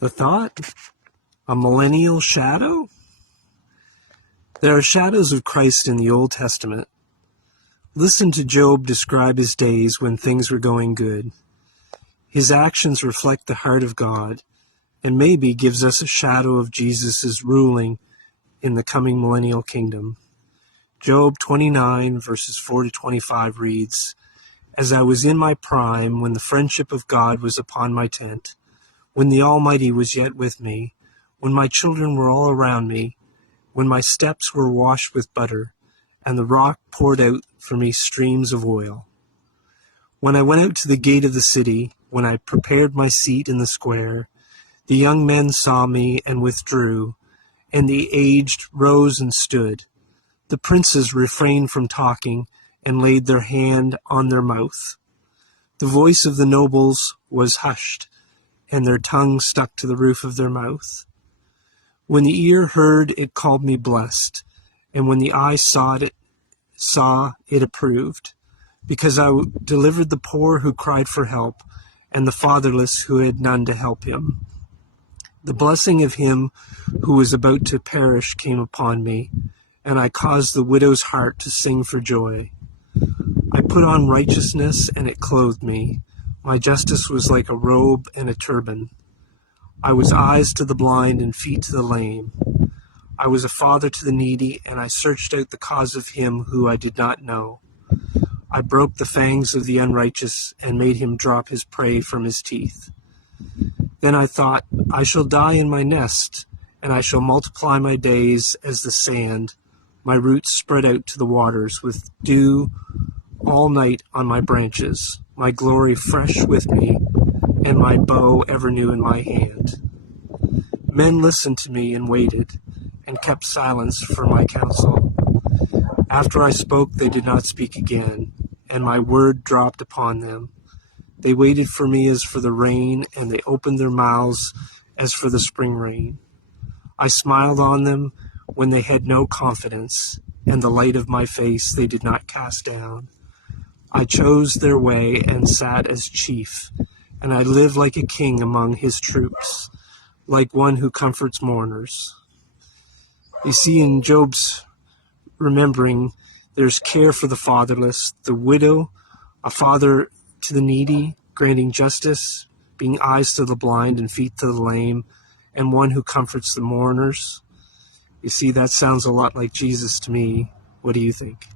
The thought? A millennial shadow? There are shadows of Christ in the Old Testament. Listen to Job describe his days when things were going good. His actions reflect the heart of God, and maybe gives us a shadow of Jesus' ruling in the coming millennial kingdom. Job 29, verses 4 to 25 reads, "As I was in my prime, when the friendship of God was upon my tent, when the Almighty was yet with me, when my children were all around me, when my steps were washed with butter, and the rock poured out for me streams of oil. When I went out to the gate of the city, when I prepared my seat in the square, the young men saw me and withdrew, and the aged rose and stood. The princes refrained from talking and laid their hand on their mouth. The voice of the nobles was hushed, and their tongue stuck to the roof of their mouth. When the ear heard, it called me blessed, and when the eye saw it approved, because I delivered the poor who cried for help, and the fatherless who had none to help him. The blessing of him who was about to perish came upon me, and I caused the widow's heart to sing for joy. I put on righteousness, and it clothed me. My justice was like a robe and a turban. I was eyes to the blind and feet to the lame. I was a father to the needy, and I searched out the cause of him who I did not know. I broke the fangs of the unrighteous and made him drop his prey from his teeth. Then I thought, I shall die in my nest, and I shall multiply my days as the sand, my roots spread out to the waters, with dew all night on my branches, my glory fresh with me, and my bow ever new in my hand. Men listened to me and waited, and kept silence for my counsel. After I spoke, they did not speak again, and my word dropped upon them. They waited for me as for the rain, and they opened their mouths as for the spring rain. I smiled on them when they had no confidence, and the light of my face they did not cast down. I chose their way and sat as chief, and I lived like a king among his troops, like one who comforts mourners." You see, in Job's remembering, there's care for the fatherless, the widow, a father to the needy, granting justice, being eyes to the blind and feet to the lame, and one who comforts the mourners. You see, that sounds a lot like Jesus to me. What do you think?